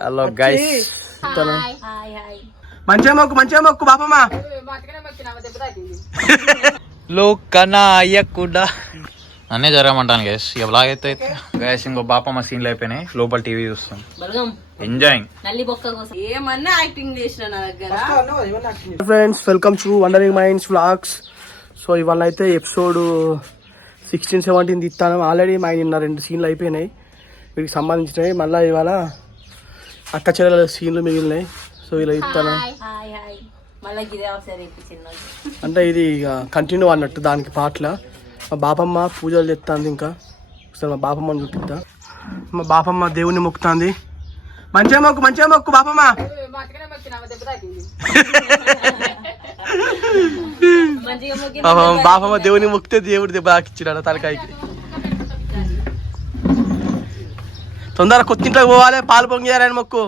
Hello guys, మంచిగా మొక్కు బాపమ్మ. లోకనాయకుడా అన్నీ జరగమంటాను గైస్. ఇక బ్లాగ్ అయితే గైస్ ఇంకో బాపమ్మ సీన్లు అయిపోయినాయి. లోపల టీవీ చూస్తాం, enjoying. Friends, welcome to wondering minds vlogs. So ఇవాళ అయితే ఎపిసోడ్ 16, 17 ఇస్తాను. ఆల్రెడీ మా నిన్న 2 సీన్లు అయిపోయినాయి వీటికి సంబంధించినవి. మళ్ళీ ఇవాళ అక్క చెల్లెల సీన్లు మిగిలినాయి. సో ఇలా ఇస్తాను అంటే ఇది ఇక కంటిన్యూ అన్నట్టు దానికి పాటల. మా బాపమ్మ పూజలు చేస్తుంది. ఇంకా ఒకసారి మా బాపమ్మని చూపిస్తా. మా బాపమ్మ దేవుని మొక్కుతుంది. మంచిగా మొక్కు బాపమ్మ. బాపమ్మ దేవుని మొక్కితే దేవుడి దెబ్బ తాకిచ్చినాడు తలకాయకి. తొందరగా కొత్తింట్లోకి పోవాలి, పాలు పొంగియారని మొక్కు.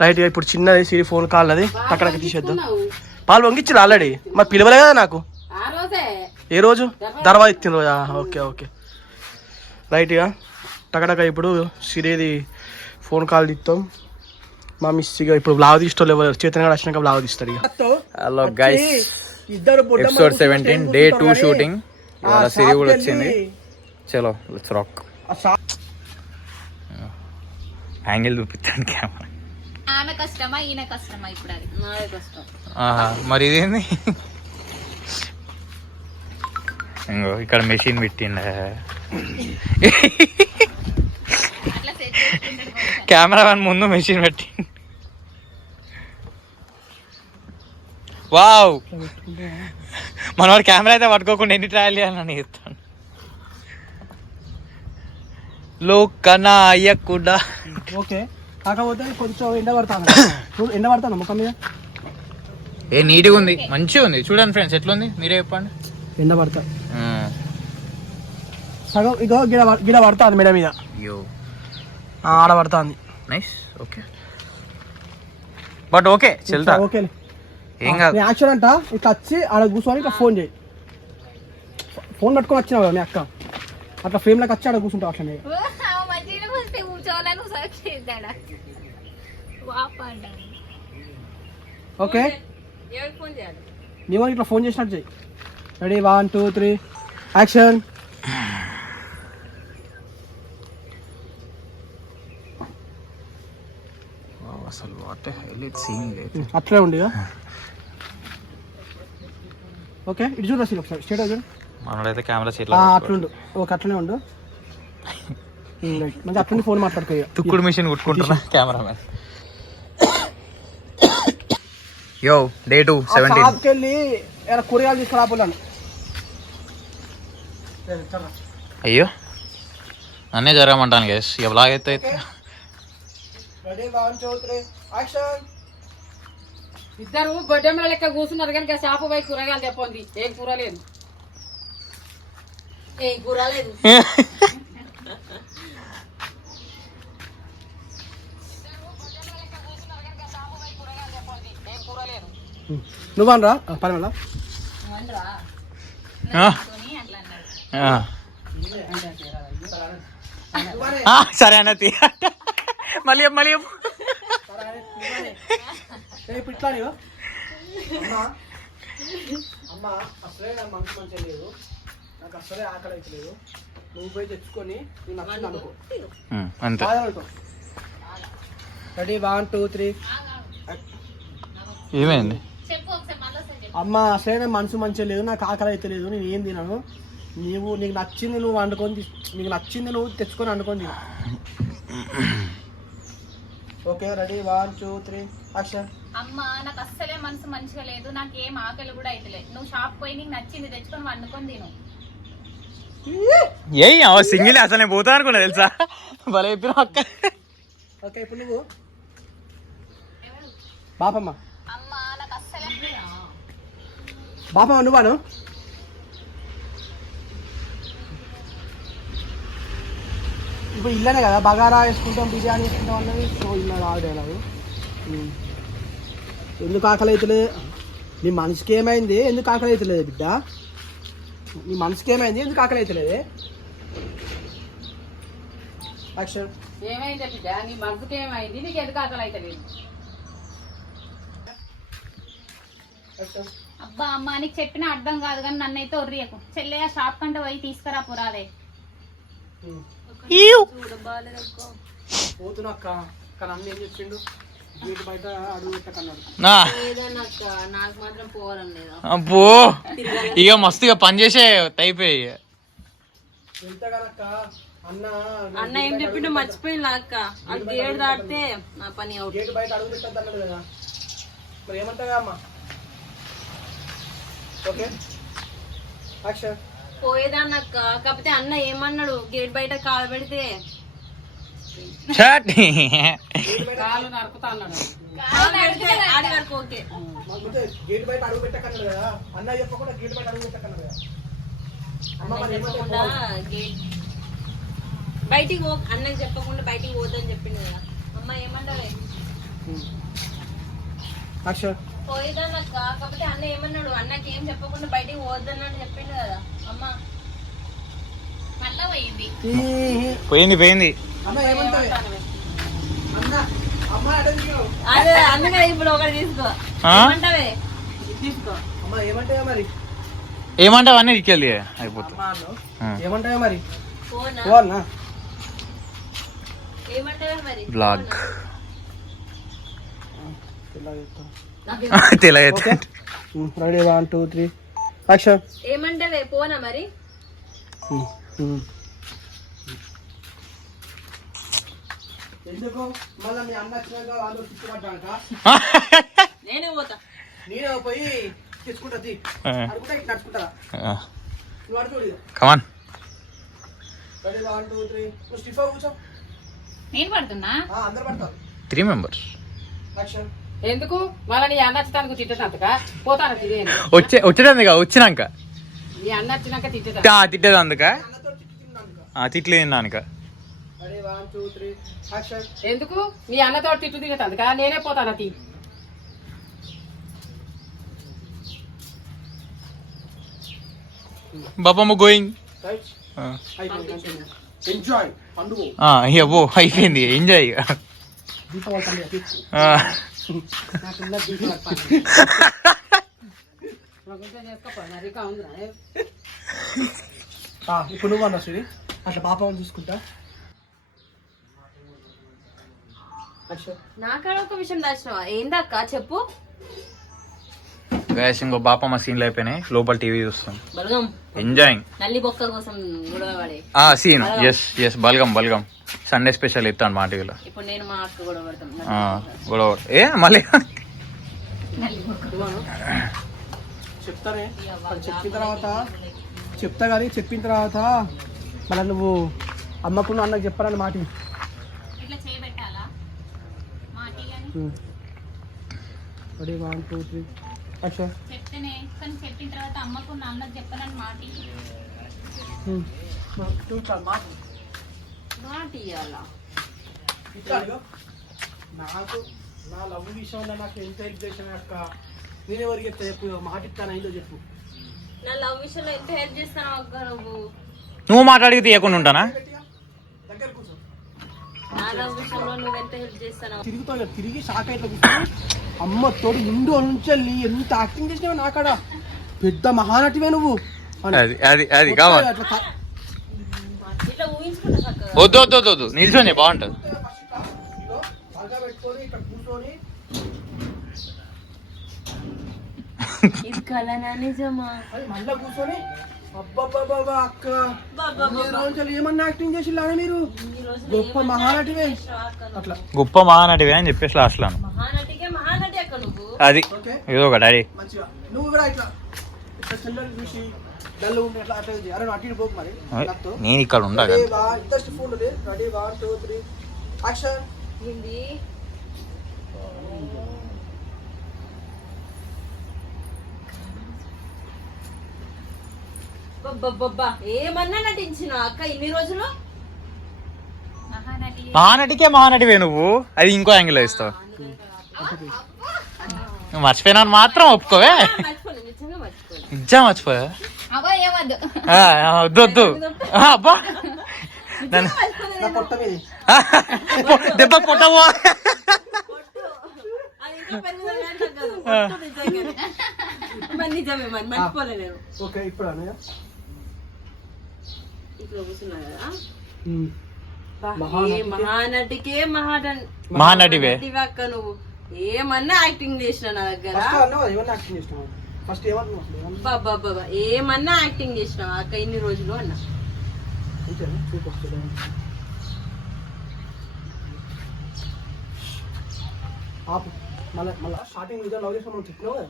రైట్. ఇప్పుడు చిన్నది ఫోన్ కాల్ అది అక్కడికి తీసేద్దాం. పాలు పొంగిచ్చారు ఆల్రెడీ. మరి పిలవలే కదా నాకు. ఏ రోజు? తర్వాత ఇచ్చిన రోజా? ఓకే ఓకే రైట్గా టకటక. ఇప్పుడు సిరేది ఫోన్ కాల్ తీస్తాం. మా మిస్ ఇక ఇప్పుడు బ్లాగ్ తీసుకోవాలి. ఎవరు చేతన వచ్చినాక బ్లాగ్ తీస్తారు ఇక. Hello guys, episode 17 day 2 shooting. ఇవాళ సిరి కూడా వచ్చింది. చలో లెట్స్ రాక్. యాంగిల్ చూపిస్తాను కెమెరా. ఆమె కష్టమా ఈయన కష్టమా? ఇప్పుడు అది నాదే కష్టం. మరి ఇదేంది? ఇంకో ఇక్కడ మెషిన్ పెట్టిండ. కెమెరామెన్ ముందు మెషిన్ పెట్టి. వావ్, మనవాడు కెమెరా అయితే పట్టుకోకుండా ఎన్ని ట్రయల్ చేయాలని చెప్తాను. లోకనాయకుడా. ఓకే, కాకపోతే కొంచెం ఎండ పడతాను ముఖం మీద. ఏ నీట్గా ఉంది, మంచిగా ఉంది. చూడండి ఫ్రెండ్స్, ఎట్లుంది మీరే చెప్పండి. ఎండ పడతా సగం ఇగో గిడ పడుతుంది మెడ మీద. ఆడ పడుతుంది. నైస్. ఓకే బట్ ఓకే చెల్తా. ఓకే ఏం కాదు. యాక్చువల్ అంట ఇట్లా వచ్చి ఆడ కూర్చొని ఇట్లా ఫోన్ చేయి. ఫోన్ పట్టుకొని వచ్చినావు కదా మీ అక్క, అట్లా ఫ్రేమ్ లోకి వచ్చి ఆడ కూర్చుంటావు అట్లనే. ఓకే, నీవు ఇట్లా ఫోన్ చేసినట్టు చెయ్యి. Ready, 1 2 3 action. అసలు వాట్ హైలైట్ సీన్ లేదు. అట్లే ఉండి. ఓకే, ఇటు చూడు అసలు ఒకసారి స్టేట్ చూడు. మనోడైతే కెమెరా చేతిలో అట్లుండు. ఓకే, అట్లనే ఉండు. మంచి అట్లనే ఫోన్ మాట్లాడుకో. తుక్కుడు మిషన్ కుట్టుకుంటున్నా కెమెరామెన్. యో డే 2 17 షాప్కి వెళ్ళి కూరగాయలు తీసుకురాపోలేను. అయ్యో అన్నీ జరగమంటాను గైస్. ఇక బ్లాగ్ అయితే ఇద్దరు బొడ్డెమ్మల లెక్క కూర్చున్నారు కనుక షాపు పోయి కూరగాయలు తెప్పండి. ఏం కూర లేదు. నువ్వనరా పని వల్ల సరే అన్న మళ్ళీ ఇట్లా అమ్మ అసలే నా మనసు మంచిగా లేదు, నాకు అసలే ఆకలి అయితే లేదు. నువ్వు పోయి తెచ్చుకొని నేను నచ్చింది అనుకో. రెడీ, 1 2 3. ఏమైంది? అమ్మ అసలే మనసు మంచిగా లేదు, నాకు ఆకలి అయితే లేదు, నేను ఏం తినను. నీకు నచ్చింది నువ్వు వండుకొని, నీకు నచ్చింది నువ్వు తెచ్చుకొని వండుకొని తిను. Okay, ready, 1 2 3 action. అమ్మ నాకు అస్సలే మనసు మంచిగా లేదు, నాకు ఏం ఆకలి కూడా అయితలేదు. నువ్వు షాప్ పోయి నీకు నచ్చింది తెచ్చుకొని వండుకొని తిను. ఏ సింగిల్ అసలు నేను పోతా అనుకున్నా తెలుసా. భలే చెప్పిన అక్క. ఓకే, ఇప్పుడు నువ్వు బాపమ్మ. అమ్మ నాకు అస్సలే బాపమ్మ నువ్వాను. ఇప్పుడు ఇల్లనే కదా బగారా వేసుకుంటాం, బిర్యానీ వేసుకుంటాం అన్నది. సో ఇల్లు ఆడేలాగు. ఎందుకు ఆకలి అవుతలేదు? నీ మనసుకి ఏమైంది? ఎందుకు ఆకలి అవుతలేదు బిడ్డ? నీ మనసుకి ఏమైంది? ఎందుకు ఆకలి అవుతలేదు? యాక్షన్. ఏమైంది బిడ్డ నీ మనసుకి ఏమైంది నీకు ఎందుకు ఆకలి అయితే యాక్షన్. అబ్బా అమ్మ నీకు చెప్పినా అర్థం కాదు కానీ నన్నైతే ఒర్రియకు చెల్లె ఆ షాప్ కంటే పోయి తీసుకురా పురాదే. పోతున్నా అక్క, కానీ అన్న ఏం చెప్పిండు, గేట్ బయట అడుగు పెట్టకన్నాడు. నాకు మాత్రం పోవాలని లేదా అబ్బో ఇక మస్తుగా పని చేసే అయిపోయి వెళ్తా కనుక అన్న ఏం చెప్పిండు మర్చిపోయినా అక్క. అది గేట్ దాటితే నా పని అవుట్. గేట్ బయట అడుగు పెట్టద్దు అన్నాడు కదా, మరి ఏమంటావా అమ్మ? Okay action. పోయేదాన్నక్క, కాకపోతే అన్న ఏమన్నాడు గేట్ బయట కాలు పెడితే కాలు నరుకుతా అన్నాడు. ఆడి వరకు ఓకే. గేట్ బయట అడుగు పెట్టకన్నాడు కదా, అన్న చెప్పకుండా గేట్ బయట అడుగు పెట్టకన్నాడు కదా. చెప్పకుండా గేట్ బయటికి అన్నకి చెప్పకుండా బయటికి పోద్దని చెప్పిండు కదా. అమ్మ ఏమన్నావే? యాక్షన్. పోయేదాన్నక్క, కాకపోతే అన్న ఏమన్నాడు అన్నకి ఏం చెప్పకుండా బయటికి పోద్దన్నాడు చెప్పిండు కదా. అమ్మ మళ్ళా పోయింది. పోయింది అన్న ఏమంటావే? అన్న అమ్మ అడగ అదే అందుకే ఇప్పుడు ఒకటి తీసుకో. ఏమంటావే? తీసుకో. అమ్మ ఏమంటావా మరి? ఏమంటావు అన్నీ ఇక్కెళ్ళి అయిపోతుంది. ఏమంటావా మరి? ఫోనా? ఫోనా? ఏమంటావే మరి? Blog ready 1 2 3 action. ఏమంటావే? పోనా మరి? ఎందుకు మళ్ళీ మీ అన్న వచ్చినాక వాళ్ళు తిట్టుబడ్డాక నేనే పోతా. నేనే పోయి తెచ్చుకుంటా అనుకుంటా ఇట్లా నడుచుకుంటారా? నువ్వు అడుగుడు. కమాన్ రెడీ 1 2 3 నువ్వు స్టిఫ్ కూర్చో. నేను పడుతున్నా. అందరు పడతారు. 3 members. యాక్షన్. ఎందుకు మళ్ళీ నీ అన్న వచ్చేదానికి తిట్టేదంతగా పోతాను తిరిగి వచ్చేటందుక వచ్చినాక నీ అన్న వచ్చినాక తిట్టేదా తిట్టేదందుక అన్నతో తిట్టుకున్నాను. తిట్లు తిన్నానుక. Ready 1 2 3 action. ఎందుకు నీ అన్నతో తిట్టు తిట్టేదంతగా నేనే పోతాను తీ. బాబమ్మ గోయింగ్. రైట్ అయిపోయింది. ఎంజాయ్ పండుగ. అబ్బో అయిపోయింది ఎంజాయ్. దీపావళి పండుగ తీసుకో. నాకున్న దీపావళి పండుగ. ఇప్పుడు నువ్వు అన్నా శ్రీ అట్లా పాపం చూసుకుంటా. నాకాడ ఒక విషయం దాచినావా? ఏందక్క చెప్పు. గ్యాస్ ఇంకో బాపమ్మ సీన్లు అయిపోయినాయి, లోపల టీవీ చూస్తాం బలగం ఎంజాయింగ్. నల్లి బొక్క కోసం గొడవ పడే సీన్ ఎస్ బల్గం సండే స్పెషల్ ఇస్తాను మా టీవీలో. ఇప్పుడు నేను మా అక్క గొడవ పడతాం. గొడవ మళ్ళీ చెప్తానే చెప్పిన తర్వాత చెప్తా కానీ చెప్పిన తర్వాత మళ్ళీ నువ్వు అమ్మకు అన్నకు చెప్పాలని మాట. ఇట్లా చేయబెట్టాలా మాటిలని? Ready 1 2 3 action. చెప్తేనే కానీ చెప్పిన తర్వాత అమ్మకు నాన్నకు చెప్పనని మాటి. మాట ఇయ్యాలా? నాకు నా లవ్ విషయంలో నాకు ఎంత హెల్ప్ చేసిన అక్క. నేను ఎవరికి చెప్తా చెప్పు, మాట ఇస్తాను అయిందో చెప్పు. నా లవ్ విషయంలో ఎంత హెల్ప్ చేస్తాను అక్క నువ్వు మాట్లాడికి తీయకుండా ఉంటానా? దగ్గర కూర్చో. నా లవ్ విషయంలో నువ్వు ఎంత హెల్ప్ చేస్తాను? తిరుగుతావు కదా, తిరిగి షాక్ అయితే కూర్చొని అమ్మ తోడు ముందు నుంచి వెళ్ళి ఎంత యాక్టింగ్ చేసినావు నాకాడ. పెద్ద మహానటివే నువ్వు. అది కావాలి. ఇట్లా ఊహించుకుంటా చక్కగా. వద్దు నిల్చొని బాగుంటుంది. పెట్టుకొని ఇక్కడ కూర్చొని ఇది కలనా నిజమా? అది మళ్ళా కూర్చొని అబ్బా అక్క ఏమన్నా యాక్టింగ్ చేసి మీరు గొప్ప మహానటివే అట్లా. గొప్ప మహానటివే అని చెప్పేసి లాస్ట్ లో మహానటికే మహానటి అక్క నువ్వు. అది ఏదో ఒక డాడీ మంచిగా నువ్వు కూడా ఇట్లా ఇట్లా చెల్లెలు చూసి డల్ ఉండి అట్లా అట్లా అరే అటు ఇటు పోకు మరి. నేను ఇక్కడ ఉండాలి. Interest phone ready 1 2 3 action. ఏంది ఏమన్నా నటించిన అక్క ఇన్ని రోజులు? మహానటివే నువ్వు. అది ఇంకో యాంగిల్ ఇస్తావు. మర్చిపోయినాను మాత్రం ఒప్పుకోవే. మర్చిపోను నిజంగా మర్చిపోను. నిజం మర్చిపోయా? అవో ఏమద్దు. వద్దు అబ్బా మర్చిపోను నా పొట్ట మీద దెబ్బ పొట్టవో అది ఇంకా పెరుగుదల అంటే కాదు. పొట్టు నిజంగానే. మరి నిజమే మరి మర్చిపోలే నేను. ఓకే ఇప్పుడు అన్నయ్య ఇట్లా కూర్చున్నా కదా. ఉమ్. ఏ మహానటికే మహానటివే. అక్క నువ్వు ఏమన్నా యాక్టింగ్ చేసిన నా దగ్గర. ఫస్ట్ అన్నావు ఏమన్నా యాక్టింగ్ చేస్తున్నావు ఫస్ట్ ఏమన్నా బాబా ఏమన్నా యాక్టింగ్ చేసినావు అక్క ఇన్ని రోజులు అన్న. అంతేనా చూపొస్తుంది ఆపు మళ్ళీ స్టార్టింగ్ మీద లవ్ చేసిన మనం తిట్టినావు కదా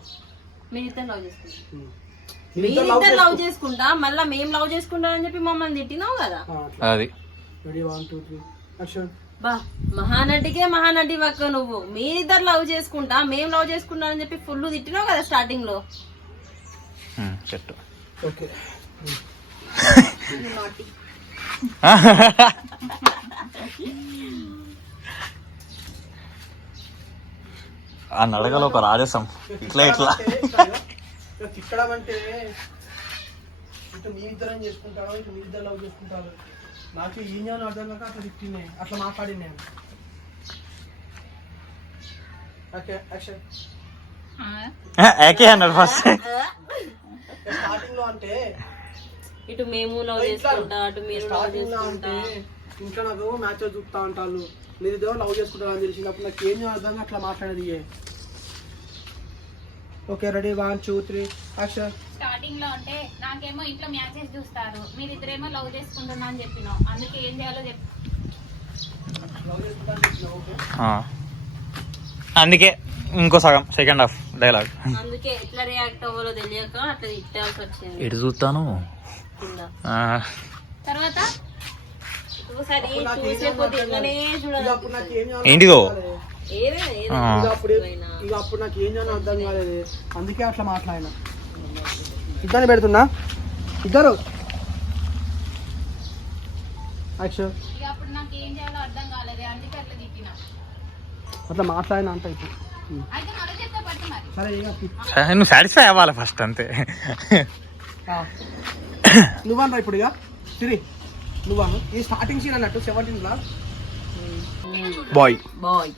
మీరిద్దరు లవ్ చేసుకుంటా ఉమ్. మీరిద్దరు లవ్ చేసుకుంటా మళ్ళీ మేము లవ్ చేసుకుంటా అని చెప్పి మమ్మల్ని తిట్టినావు కదా. అది రెడీ 1 2 3 యాక్షన్ బా మహానటికే మహానటి అక్క నువ్వు మీరిద్దరు లవ్ చేసుకుంటా మేము లవ్ చేసుకుంటా అని చెప్పి ఫుల్ తిట్టినావు కదా స్టార్టింగ్ లో. చెట్టు ఓకే ఆ నడగలో ఒక రాజసం ఇట్లా ఇట్లా తిట్టడం అంటే ఇటు మీ ఇద్దరం చేసుకుంటాడు ఇటు మీ ఇద్దరు లవ్ చేసుకుంటారు నాకు ఈ జ్ఞానం అర్థం కాక అట్లా తిట్టినే అట్లా మాట్లాడి నేను ఓకే యాక్షన్ ఏకే అన్నాడు ఫస్ట్. స్టార్టింగ్ లో అంటే ఇటు మేము లవ్ చేసుకుంటా అటు మీరు లవ్ స్టార్టింగ్ లో అంటే చేసుకుంటా ఇంకా నాకు మ్యాచ్ చూపుతా అంటారు మీరు ఇద్దరు లవ్ చేసుకుంటారు అని తెలిసినప్పుడు నాకు ఏం అర్థం అట్లా మాట్లాడేది ఓకే రెడీ 1 2 3 యాక్షన్ స్టార్టింగ్ లో అంటే నాకేమో ఇంట్లో మ్యాచెస్ చూస్తారు, మీరిద్దరేమో లవ్ చేసుకుంటున్నా అని చెప్పినావు, అందుకే ఏం చేయాలో చెప్పు. అందుకే ఇంకో సగం సెకండ్ హాఫ్ డైలాగ్. అందుకే ఎట్లా రియాక్ట్ అవ్వాలో తెలియక అట్లా తిట్టాల్సి వచ్చింది. ఎటు చూస్తాను కింద. తర్వాత ఒకసారి చూసే కొద్ది ఇట్లానే చూడాలి. అప్పుడు నాకు ఏం చేయాలో ఏంటిదో ఏదైనా ఇక అప్పుడు నాకు ఏం చేయాలో అర్థం కాలేదు అందుకే అట్లా మాట్లాడినా ఇద్దరిని పెడుతున్నా ఇద్దరు యాక్షన్ ఇక అప్పుడు నాకు ఏం చేయాలో అర్థం కాలేదు, అందుకే అట్లా తిట్టినా. అట్లా మాట్లాడినా అంట ఇప్పుడు అయితే మళ్ళీ చెప్తే పట్టు మరి. సరే ఇక నువ్వు సాటిస్ఫై అవ్వాలి ఫస్ట్ అంతే. నువ్వన్నా ఇప్పుడు ఇక తిరిగి నువ్వను ఈ స్టార్టింగ్ సీన్ అన్నట్టు 17 బాయ్ బాయ్